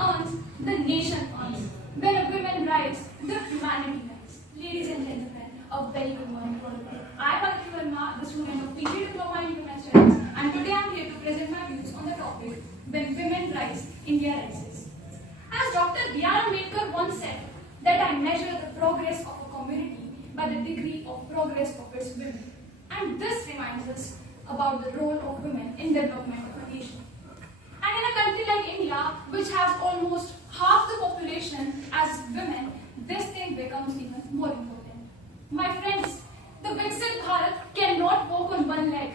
earns, the nation earns. When a woman rise, the humanity rise. Ladies and gentlemen, a very good morning to all of you. I am Akhil Verma, the student of PG Diploma in Women's Studies, and today I am here to present my views on the topic, When Women Rise, India Rises. As Dr. B.R. Ambedkar once said, that I measure the progress of a community by the degree of progress of its women. And this reminds us about the role of women in development of a nation. And in a country like India, which has almost half the population as women, this thing becomes even more important. My friends, the Viksit Bharat cannot walk on one leg.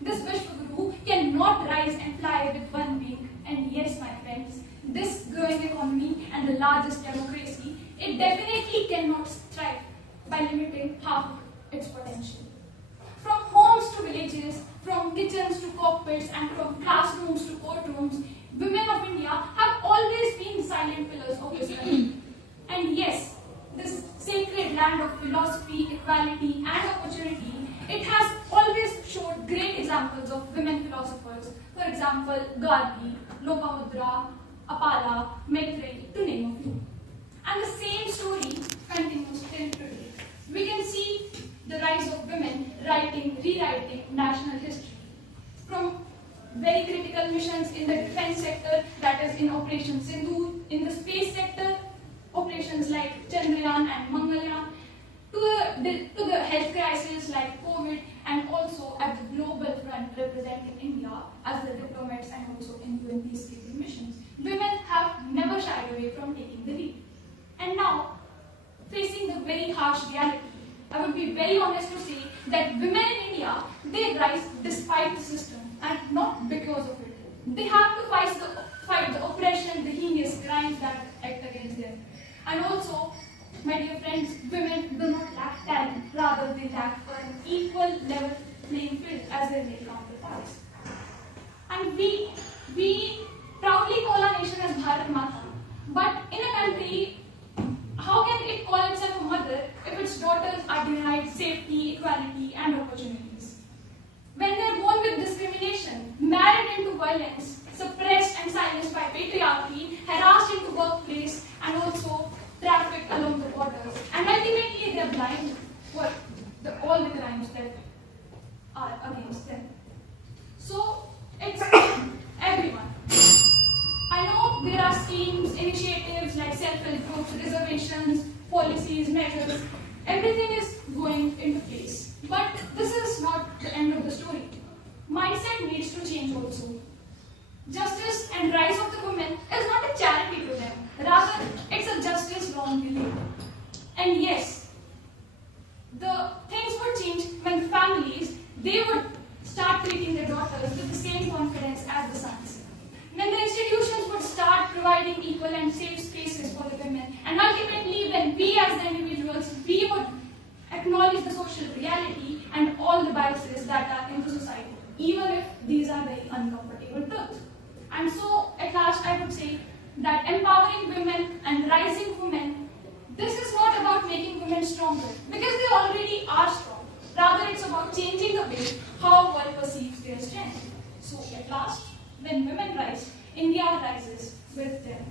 This Vishwaguru cannot rise and fly with one wing. And yes, my friends, this growing economy and the largest democracy, it definitely cannot thrive by limiting half its potential. From homes to villages, from kitchens to cockpits, and from classrooms to courtrooms, women of India have always been silent pillars of this country. And yes, this sacred land of philosophy, equality, and opportunity, it has always showed great examples of women philosophers. For example, Gandhi, Lopamudra, Apala, Maitreyi, to name a few. And the same story continues till today. We can see the rise of women rewriting national history. From very critical missions in the defense sector, that is in Operation Sindhu, in the space sector, operations like Chandrayaan and Mangalyaan, to the health crisis like COVID, and also at the global front representing India as the diplomats and also in UN peacekeeping missions. Women have never shied away from taking the lead. And now, facing the very harsh reality, I would be very honest to say that women in India, they rise despite the system and not because of it. They have to fight the oppression, the heinous crimes that act against them. And also, my dear friends, women do not lack talent, rather they lack an equal level playing field as their male counterparts. And we proudly call our nation as Bharat Mata, but in a country, how can it call itself a mother if its daughters are denied safety, equality, and opportunities? When they are born with discrimination, married into violence, suppressed and silenced by patriarchy, harassed in the workplace, and also trafficked along the borders, and ultimately they are blind for all the crimes that are against them. So, it's everyone. I know there are schemes, initiatives like self-help groups, reservations, policies, measures. Everything is going into place. But this is not the end of the story. Mindset needs to change also. Justice and rise of the women is not a charity to them. Rather, it's a justice long delayed. And yes, the things would change when families, they would start treating their daughters with the same confidence as the sons. When the institutions would start providing equal and safe spaces for the women, and ultimately when we as the individuals, we would acknowledge the social reality and all the biases that are in the society, even if these are very uncomfortable truths. And so, at last, I would say that empowering women and rising women, this is not about making women stronger, because they already are strong. Rather, it's about changing the way how one perceives their strength. So, at last, when women rise, India rises with them.